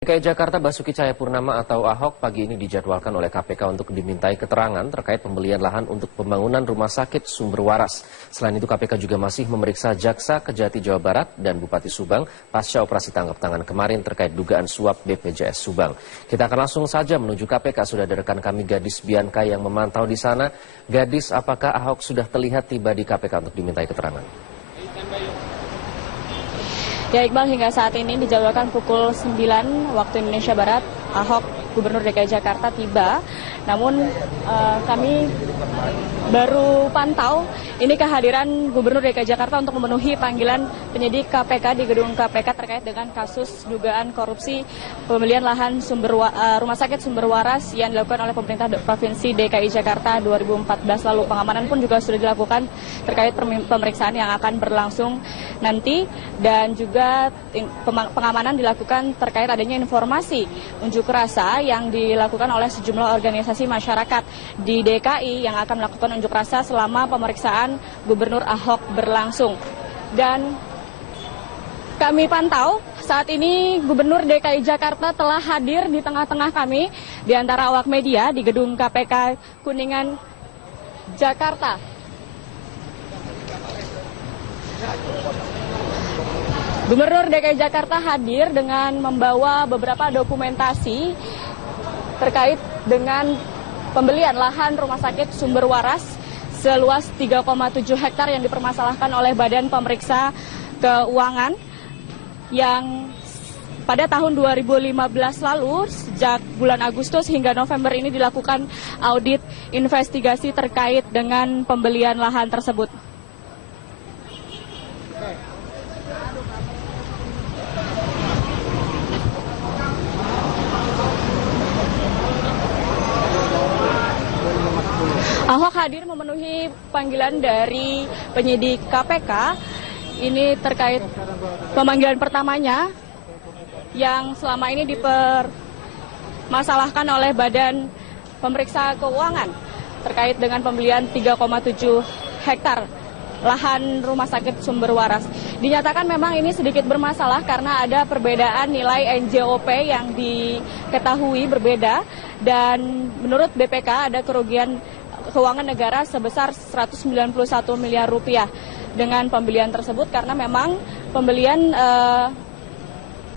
DKI Jakarta Basuki Cahayapurnama atau Ahok pagi ini dijadwalkan oleh KPK untuk dimintai keterangan terkait pembelian lahan untuk pembangunan rumah sakit Sumber Waras. Selain itu KPK juga masih memeriksa Jaksa Kejati Jawa Barat dan Bupati Subang pasca operasi tangkap tangan kemarin terkait dugaan suap BPJS Subang. Kita akan langsung saja menuju KPK. Sudah ada rekan kami Gadis Bianca yang memantau di sana. Gadis, apakah Ahok sudah terlihat tiba di KPK untuk dimintai keterangan? Ya Iqbal, hingga saat ini dijadwalkan pukul 9 waktu Indonesia Barat, Ahok Gubernur DKI Jakarta tiba. Namun kami baru pantau ini kehadiran Gubernur DKI Jakarta untuk memenuhi panggilan penyidik KPK di gedung KPK terkait dengan kasus dugaan korupsi pembelian lahan rumah sakit Sumber Waras yang dilakukan oleh pemerintah Provinsi DKI Jakarta 2014 lalu. Pengamanan pun juga sudah dilakukan terkait pemeriksaan yang akan berlangsung nanti, dan juga pengamanan dilakukan terkait adanya informasi unjuk rasa yang dilakukan oleh sejumlah organisasi masyarakat di DKI yang akan melakukan unjuk rasa selama pemeriksaan Gubernur Ahok berlangsung. Dan kami pantau saat ini Gubernur DKI Jakarta telah hadir di tengah-tengah kami di antara awak media di gedung KPK Kuningan, Jakarta. Gubernur DKI Jakarta hadir dengan membawa beberapa dokumentasi terkait dengan pembelian lahan rumah sakit Sumber Waras seluas 3,7 hektar yang dipermasalahkan oleh Badan Pemeriksa Keuangan yang pada tahun 2015 lalu sejak bulan Agustus hingga November ini dilakukan audit investigasi terkait dengan pembelian lahan tersebut. Ahok hadir memenuhi panggilan dari penyidik KPK. Ini terkait pemanggilan pertamanya yang selama ini dipermasalahkan oleh Badan Pemeriksa Keuangan terkait dengan pembelian 3,7 hektar lahan rumah sakit Sumber Waras. Dinyatakan memang ini sedikit bermasalah karena ada perbedaan nilai NJOP yang diketahui berbeda, dan menurut BPK ada kerugian keuangan negara sebesar 191 miliar rupiah dengan pembelian tersebut, karena memang pembelian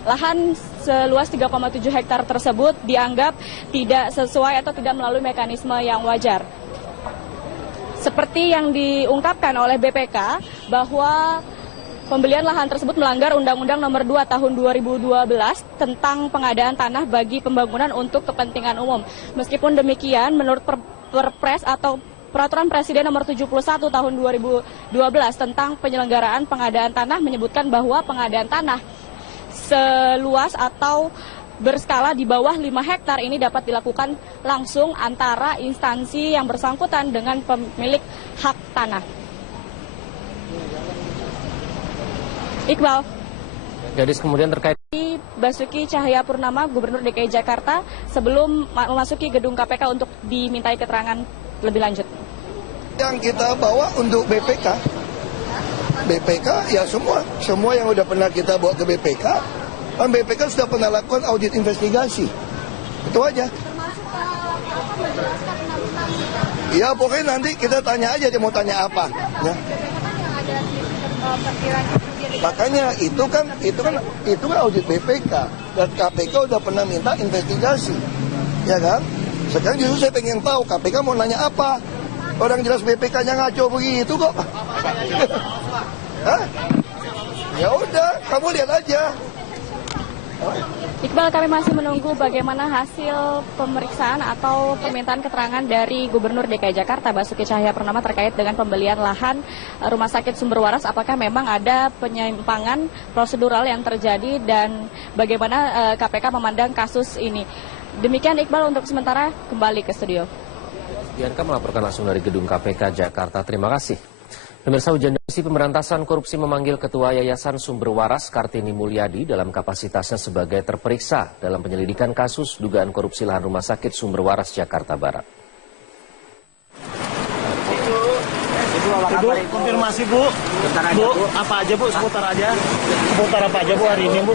lahan seluas 3,7 hektar tersebut dianggap tidak sesuai atau tidak melalui mekanisme yang wajar. Seperti yang diungkapkan oleh BPK bahwa pembelian lahan tersebut melanggar Undang-Undang Nomor 2 Tahun 2012 tentang pengadaan tanah bagi pembangunan untuk kepentingan umum. Meskipun demikian, menurut Perpres atau Peraturan Presiden Nomor 71 Tahun 2012 tentang penyelenggaraan pengadaan tanah menyebutkan bahwa pengadaan tanah seluas atau berskala di bawah 5 hektar ini dapat dilakukan langsung antara instansi yang bersangkutan dengan pemilik hak tanah. Iqbal. Gadis, kemudian terkait Basuki Cahayapurnama, Gubernur DKI Jakarta, sebelum memasuki gedung KPK untuk dimintai keterangan lebih lanjut. Yang kita bawa untuk BPK ya semua yang udah pernah kita bawa ke BPK, kan BPK sudah pernah lakukan audit investigasi. Itu aja. Ya pokoknya nanti kita tanya aja dia mau tanya apa. Ya. Makanya itu kan audit BPK dan KPK udah pernah minta investigasi, ya kan? Sekarang justru saya pengen tahu KPK mau nanya apa. Orang jelas BPK-nya ngaco begitu kok. Hah? Ya udah, kamu lihat aja. Iqbal, kami masih menunggu bagaimana hasil pemeriksaan atau permintaan keterangan dari Gubernur DKI Jakarta Basuki Cahayapurnama terkait dengan pembelian lahan rumah sakit Sumber Waras. Apakah memang ada penyimpangan prosedural yang terjadi dan bagaimana KPK memandang kasus ini. Demikian Iqbal, untuk sementara kembali ke studio. Bianca melaporkan langsung dari gedung KPK Jakarta. Terima kasih. Pemirsa, Hujan Komisi Pemberantasan Korupsi memanggil Ketua Yayasan Sumber Waras Kartini Mulyadi dalam kapasitasnya sebagai terperiksa dalam penyelidikan kasus dugaan korupsi lahan rumah sakit Sumber Waras Jakarta Barat. Ibu, konfirmasi Bu. Bu, apa aja Bu, seputar aja. Seputar apa aja Bu hari ini Bu?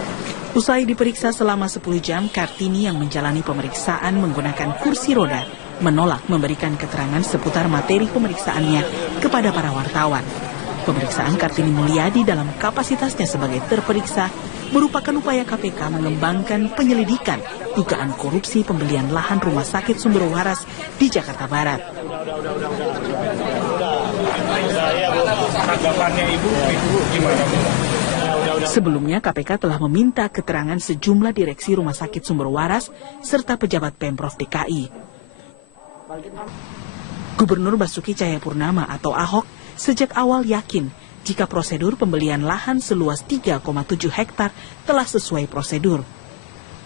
Usai diperiksa selama 10 jam, Kartini yang menjalani pemeriksaan menggunakan kursi roda menolak memberikan keterangan seputar materi pemeriksaannya kepada para wartawan. Pemeriksaan Kartini Mulyadi dalam kapasitasnya sebagai terperiksa merupakan upaya KPK mengembangkan penyelidikan dugaan korupsi pembelian lahan rumah sakit Sumber Waras di Jakarta Barat. Sebelumnya KPK telah meminta keterangan sejumlah direksi rumah sakit Sumber Waras serta pejabat Pemprov DKI. Gubernur Basuki Cahayapurnama atau Ahok sejak awal yakin jika prosedur pembelian lahan seluas 3,7 hektar telah sesuai prosedur.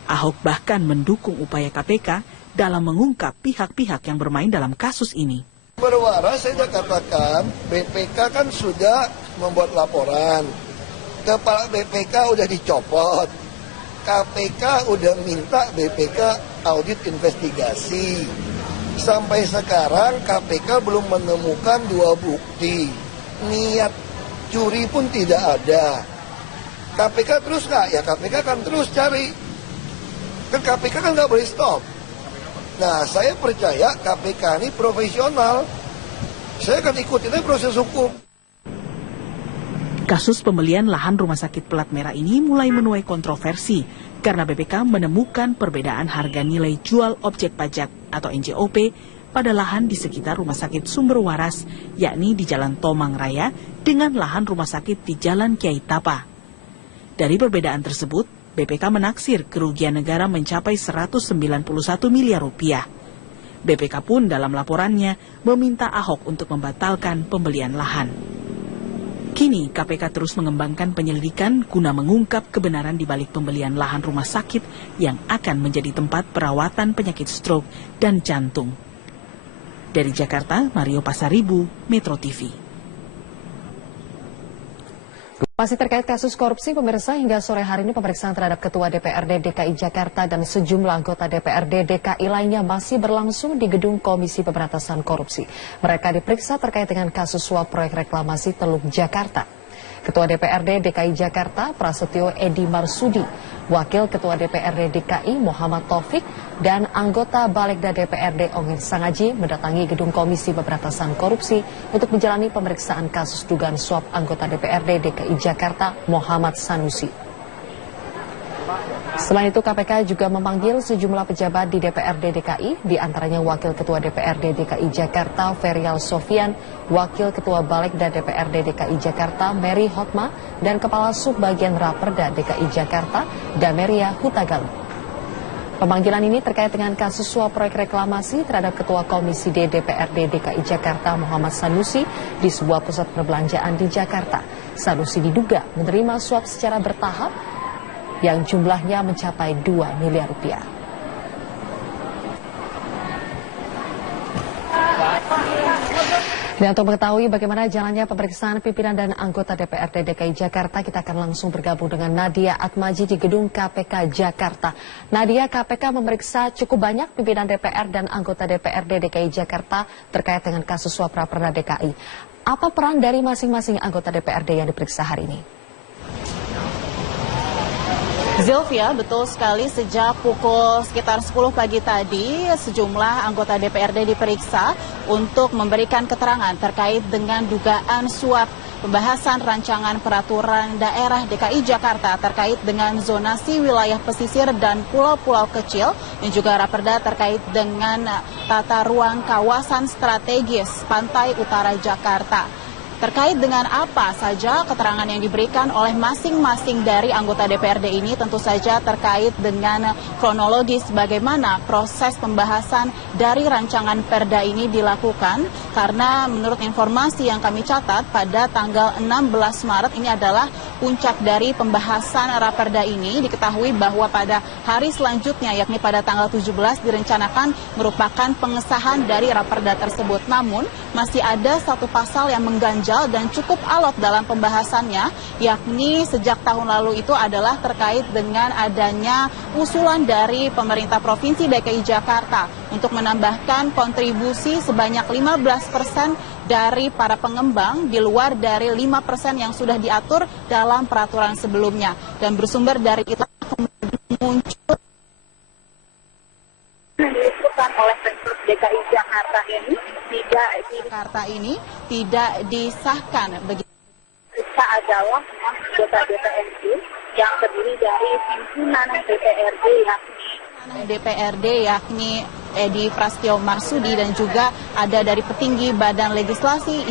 Ahok bahkan mendukung upaya KPK dalam mengungkap pihak-pihak yang bermain dalam kasus ini. Berwaras saya katakan BPK kan sudah membuat laporan. Kepala BPK udah dicopot. KPK udah minta BPK audit investigasi. Sampai sekarang KPK belum menemukan 2 bukti. Niat curi pun tidak ada. KPK terus nggak? Ya KPK akan terus cari. Kan KPK kan nggak boleh stop. Nah saya percaya KPK ini profesional. Saya akan ikutin proses hukum. Kasus pembelian lahan rumah sakit Pelat Merah ini mulai menuai kontroversi karena BPK menemukan perbedaan harga nilai jual objek pajak atau NJOP pada lahan di sekitar rumah sakit Sumber Waras, yakni di Jalan Tomang Raya dengan lahan rumah sakit di Jalan Kiai Tapa. Dari perbedaan tersebut, BPK menaksir kerugian negara mencapai 191 miliar rupiah. BPK pun dalam laporannya meminta Ahok untuk membatalkan pembelian lahan. Kini KPK terus mengembangkan penyelidikan guna mengungkap kebenaran di balik pembelian lahan rumah sakit yang akan menjadi tempat perawatan penyakit stroke dan jantung. Dari Jakarta, Mario Pasaribu, Metro TV. Masih terkait kasus korupsi, pemirsa, hingga sore hari ini pemeriksaan terhadap Ketua DPRD DKI Jakarta dan sejumlah anggota DPRD DKI lainnya masih berlangsung di Gedung Komisi Pemberantasan Korupsi. Mereka diperiksa terkait dengan kasus suap proyek reklamasi Teluk Jakarta. Ketua DPRD DKI Jakarta Prasetyo Edi Marsudi, Wakil Ketua DPRD DKI Muhammad Taufik, dan anggota Balegda DPRD Ongin Sangaji mendatangi Gedung Komisi Pemberantasan Korupsi untuk menjalani pemeriksaan kasus dugaan suap anggota DPRD DKI Jakarta Muhammad Sanusi. Selain itu, KPK juga memanggil sejumlah pejabat di DPRD DKI, di antaranya Wakil Ketua DPRD DKI Jakarta Ferial Sofian, Wakil Ketua Balegda DPRD DKI Jakarta Mary Hotma, dan Kepala Subbagian Raperda DKI Jakarta Dameria Hutagalu. Pemanggilan ini terkait dengan kasus suap proyek reklamasi terhadap Ketua Komisi D DPRD DKI Jakarta Muhammad Sanusi di sebuah pusat perbelanjaan di Jakarta. Sanusi diduga menerima suap secara bertahap yang jumlahnya mencapai 2 miliar rupiah. Dan untuk mengetahui bagaimana jalannya pemeriksaan pimpinan dan anggota DPRD DKI Jakarta, kita akan langsung bergabung dengan Nadia Atmaji di Gedung KPK Jakarta. Nadia, KPK memeriksa cukup banyak pimpinan DPR dan anggota DPRD DKI Jakarta terkait dengan kasus suap Raperda DKI. Apa peran dari masing-masing anggota DPRD yang diperiksa hari ini? Zilvia, betul sekali, sejak pukul sekitar 10 pagi tadi sejumlah anggota DPRD diperiksa untuk memberikan keterangan terkait dengan dugaan suap pembahasan rancangan peraturan daerah DKI Jakarta terkait dengan zonasi wilayah pesisir dan pulau-pulau kecil, dan juga Raperda terkait dengan tata ruang kawasan strategis pantai utara Jakarta. Terkait dengan apa saja keterangan yang diberikan oleh masing-masing dari anggota DPRD ini, tentu saja terkait dengan kronologis bagaimana proses pembahasan dari rancangan perda ini dilakukan. Karena menurut informasi yang kami catat pada tanggal 16 Maret ini adalah puncak dari pembahasan Raperda ini. Diketahui bahwa pada hari selanjutnya, yakni pada tanggal 17, direncanakan merupakan pengesahan dari Raperda tersebut. Namun masih ada satu pasal yang mengganjal dan cukup alot dalam pembahasannya, yakni sejak tahun lalu itu adalah terkait dengan adanya usulan dari pemerintah Provinsi DKI Jakarta untuk menambahkan kontribusi sebanyak 15% dari para pengembang di luar dari 5% yang sudah diatur dalam peraturan sebelumnya. Dan bersumber dari itu muncul disebutkan oleh Pemprov DKI Jakarta ini tidak disahkan. Begitu adalah anggota DPRD yang terdiri dari pimpinan DPRD yakni Edi Prasetyo Marsudi dan juga ada dari petinggi Badan Legislasi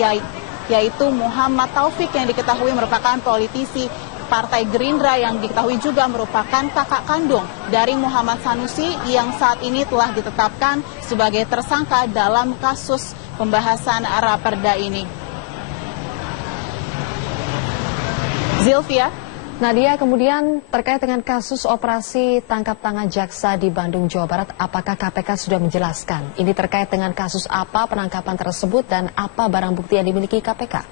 yaitu Muhammad Taufik yang diketahui merupakan politisi Partai Gerindra yang diketahui juga merupakan kakak kandung dari Muhammad Sanusi yang saat ini telah ditetapkan sebagai tersangka dalam kasus pembahasan Raperda ini. Zilvia. Nadia, kemudian terkait dengan kasus operasi tangkap tangan jaksa di Bandung, Jawa Barat, apakah KPK sudah menjelaskan? Ini terkait dengan kasus apa penangkapan tersebut dan apa barang bukti yang dimiliki KPK?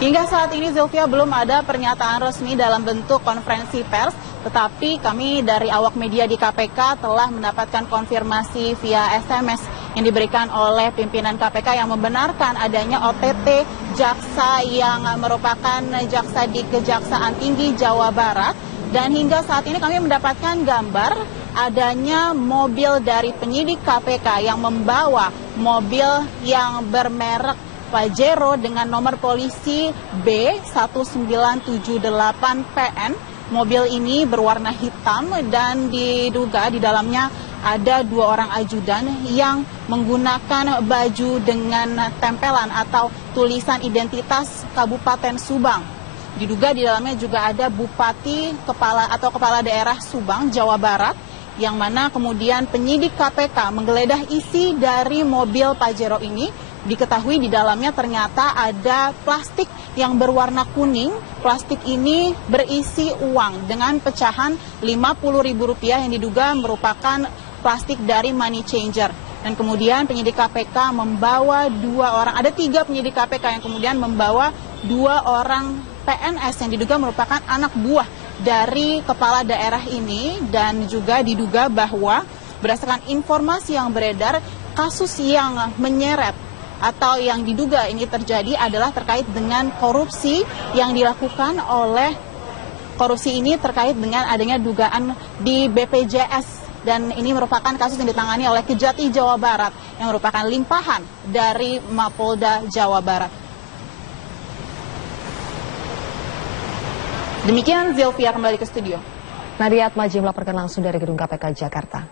Hingga saat ini, Zilvia, belum ada pernyataan resmi dalam bentuk konferensi pers, tetapi kami dari awak media di KPK telah mendapatkan konfirmasi via SMS yang diberikan oleh pimpinan KPK yang membenarkan adanya OTT jaksa yang merupakan jaksa di Kejaksaan Tinggi Jawa Barat. Dan hingga saat ini kami mendapatkan gambar adanya mobil dari penyidik KPK yang membawa mobil yang bermerek Pajero dengan nomor polisi B1978PN. Mobil ini berwarna hitam dan diduga di dalamnya ada 2 orang ajudan yang menggunakan baju dengan tempelan atau tulisan identitas Kabupaten Subang. Diduga di dalamnya juga ada Bupati Kepala Daerah Subang, Jawa Barat, yang mana kemudian penyidik KPK menggeledah isi dari mobil Pajero ini. Diketahui di dalamnya ternyata ada plastik yang berwarna kuning. Plastik ini berisi uang dengan pecahan Rp50.000 yang diduga merupakan plastik dari money changer. Dan kemudian penyidik KPK membawa 2 orang, ada 3 penyidik KPK yang kemudian membawa 2 orang PNS yang diduga merupakan anak buah dari kepala daerah ini. Dan juga diduga bahwa berdasarkan informasi yang beredar, kasus yang menyeret atau yang diduga ini terjadi adalah terkait dengan korupsi yang dilakukan oleh korupsi ini terkait dengan adanya dugaan di BPJS. Dan ini merupakan kasus yang ditangani oleh Kejati Jawa Barat yang merupakan limpahan dari Mapolda Jawa Barat. Demikian, Zilvia, kembali ke studio. Nadia Atmaji melaporkan langsung dari Gedung KPK Jakarta.